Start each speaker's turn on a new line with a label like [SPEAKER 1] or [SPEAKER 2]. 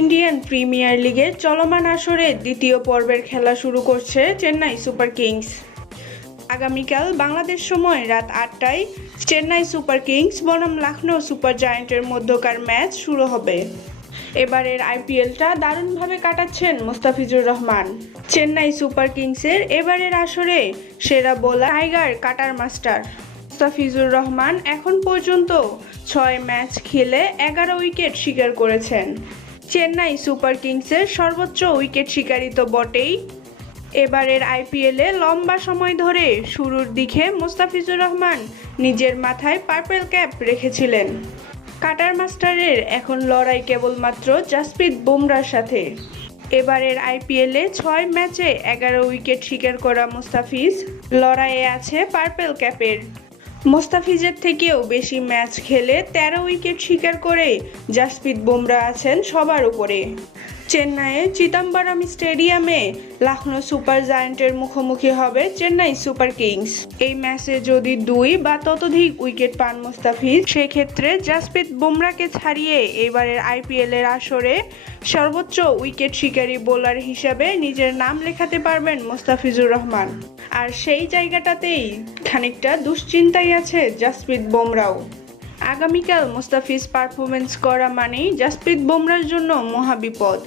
[SPEAKER 1] Indian premier লিগের চলমান আসরে দ্বিতীয় পর্বের খেলা শুরু করছে চেন্নাই সুপার কিংস। আগামীকাল বাংলাদেশ সময় রাত আটটায় চেন্নাই সুপার কিংস, বনাম লখনৌ সুপার জায়ান্টের মধ্যকার ম্যাচ শুরু হবে। এবারের আইপিএলটা দারুণভাবে কাটাচ্ছেন মোস্তাফিজুর রহমান। চেন্নাই সুপার কিংসের এবারের আসরে সেরা bowler tiger cutter master. Mustafizur Rahman এখন পর্যন্ত ছয় ম্যাচ খেলে এগারো উইকেট শিকার করেছেন। চেন্নাই সুপার কিংসের সর্বোচ্চ উইকেট শিকারী তো বটেই। এবারের আইপিএলে লম্বা সময় ধরে শুরুর দিকে মোস্তাফিজুর রহমান নিজের মাথায় পার্পেল ক্যাপ রেখেছিলেন। কাটার মাস্টারের এখন লড়াই কেবলমাত্র জাসপ্রীত বুমরার সাথে। এবারের আইপিএলে ছয় ম্যাচে এগারো উইকেট শিকার করা মোস্তাফিজ লড়াইয়ে আছে পার্পেল ক্যাপের মোস্তাফিজের থেকেও বেশি ম্যাচ খেলে তেরো উইকেট শিকার করে জাসপ্রীত বুমরা আছেন সবার উপরে। চেন্নাইয়ে চিদম্বরম স্টেডিয়ামে লখনৌ সুপার জায়ান্টের মুখোমুখি হবে চেন্নাই সুপার কিংস। এই ম্যাচে যদি দুই বা ততোধিক উইকেট পান মুস্তাফিজ, সেক্ষেত্রে জাসপ্রীত বুমরাকে ছাড়িয়ে এবারের আইপিএল এর আসরে সর্বোচ্চ উইকেট শিকারী বোলার হিসাবে নিজের নাম লেখাতে পারবেন মোস্তাফিজুর রহমান। আর সেই জায়গাটাতেই খানিকটা দুশ্চিন্তায় আছে জাসপ্রীত বুমরাও আগামীকাল মুস্তাফিজ পারফরমেন্স করা মানেই জাসপ্রীত বুমরার জন্য মহাবিপদ।